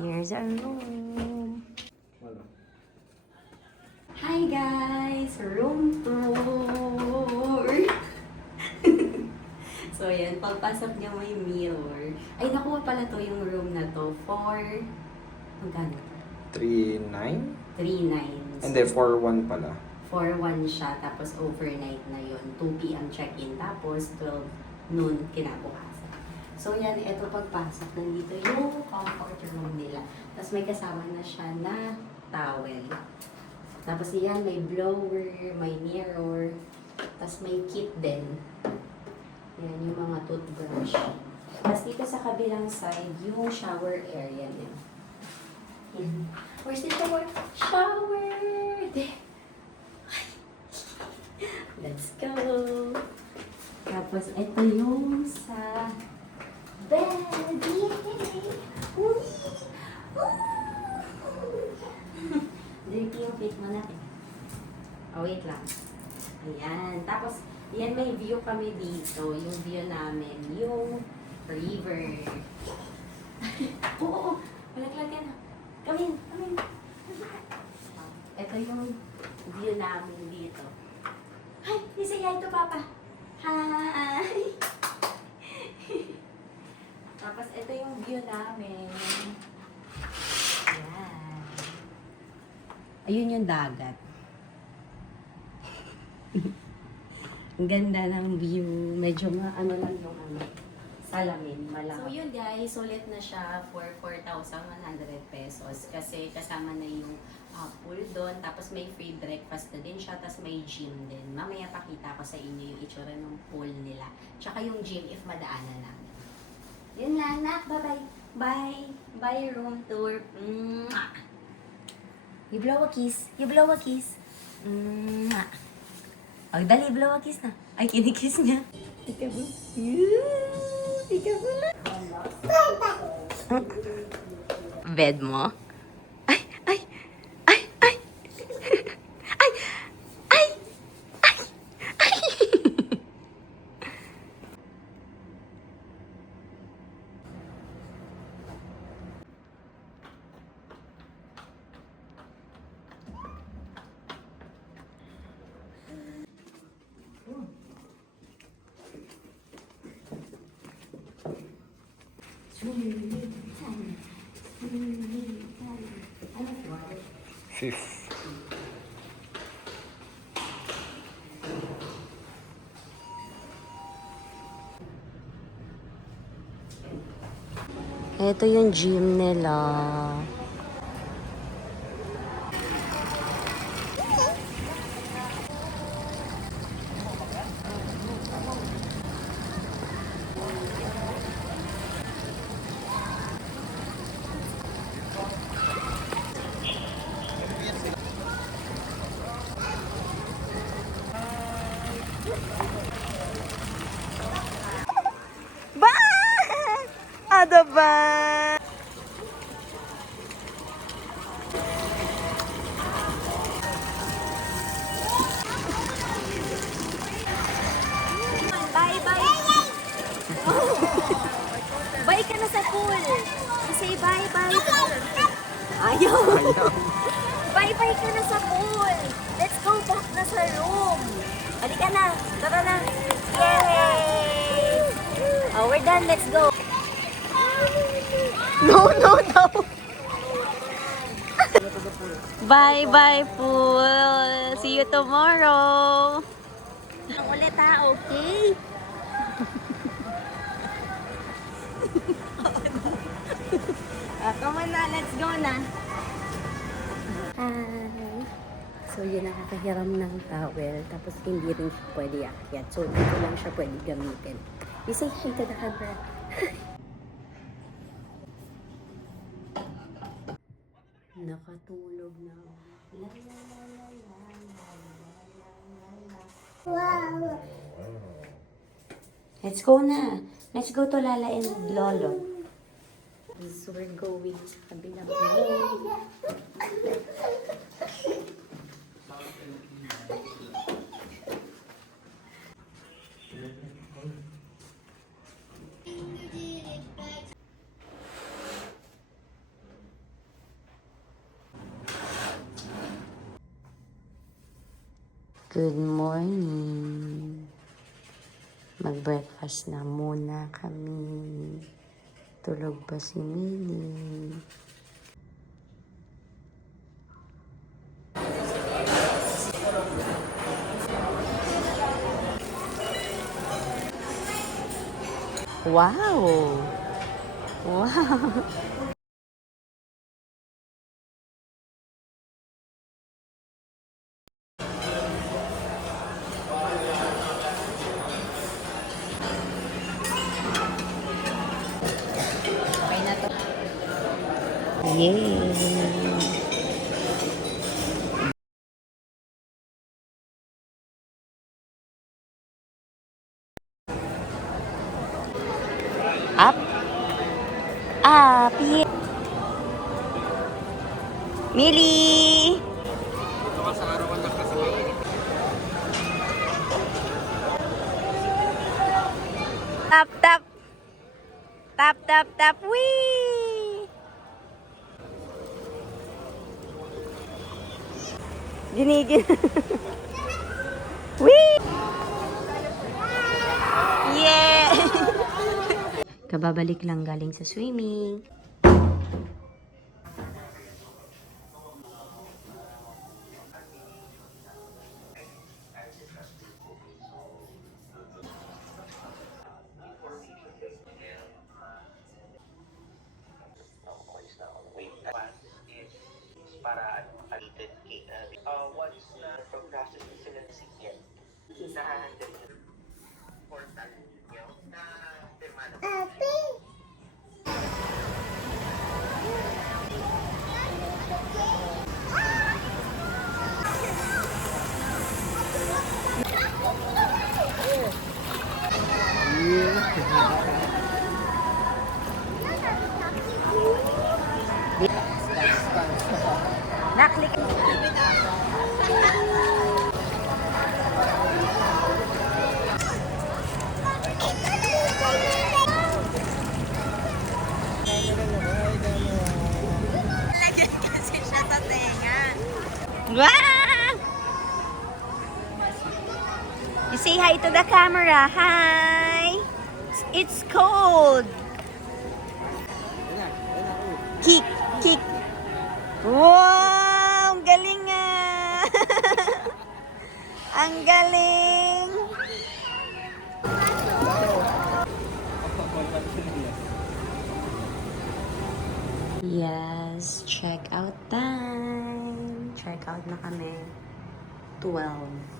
Here's our room. Hi guys! Room tour! So yan, pagpasok niya may mirror. Ay, nakuha pala to yung room na to for... Magkano? 3.9? 3.9. Hindi, 4.1 pala. 4.1 siya, tapos overnight na yun. 2 p.m. check-in, tapos 12 noon kinabukasan. So yan, ito pagpasok, nandito yung comfort room nila. Tapos may kasama na siya na towel. Tapos yan, may blower, may mirror, tapos may kit din. Yan, yung mga toothbrush. Tapos dito sa kabilang side, yung shower area niya. Yan. Where's the shower? Shower! Let's go! Tapos ito yung sa bed! Yay! Uy! Dirty yung feet mo natin. Oh, wait lang. Ayan. Tapos, yan may view kami dito. Yung view namin. Yung river. Oo, malaglag yan. Come in, come in. Ito yung view namin dito. Hi, say hi to Papa. Hi! Tapos, ito yung view namin. Ayan. Ayun yung dagat. Ang ganda ng view. Medyo ano lang yung salamin, malaki. So yun guys, sulit na siya for 4,100 pesos kasi kasama na yung pool doon. Tapos may free breakfast na din siya. Tapos may gym din. Mamaya pakita ko sa inyo yung itsura ng pool nila. Tsaka yung gym if madaanan namin. Yun lang, nak. Bye-bye. Bye. Bye room tour. Mwah. You blow a kiss. You blow a kiss. Mwah. Oh, dali, blow a kiss na. Ay, kinikiss niya. Ikaw ba? Ikaw ba na? Bed mo? Ay, ay, ay, ay. Ay, ay, ay, ay. Fifth. Ito yung gym nila. Ba! Ada ba? Bye, bye. Bye ka na sa pool. Say bye, bye. Ayaw. Bye, bye ka na sa pool. Let's go back na sa room. Halika na. Tara na. Yay! Oh, we're done. Let's go. No, no, no. Bye, bye, pool. See you tomorrow. Ulit ha, okay? Come on na, let's go na. Hi. So, yun nakakahiram ng towel. Tapos, hindi rin siya pwede akyat. So, dito lang siya pwede gamitin. You say hi to the camera. Nakatulog na. Wow. Let's go na. Let's go to Lala and Lolo. So we're going sa kabilang room. Good morning. Mag-breakfast na muna kami. Tulog pa si Mili. Wow! Wow! Okay na to. Yay! Up! Up! Yeah! Mili! Tap, tap! Tap, tap, tap! Wee! Ginigil. Wee! Yeah! Kababalik lang galing sa swimming. Para alitin once na pag-process na sila ng CPN, na-handle nyo portal nyo na firma na Naklik. Lagyan kasi siya sa tenga. Wow! You say hi to the camera. Hi! It's cold. Kick, kick. Wow! Ang galing ah! Ang galing! Yes, check out time. Check out na kami. 12.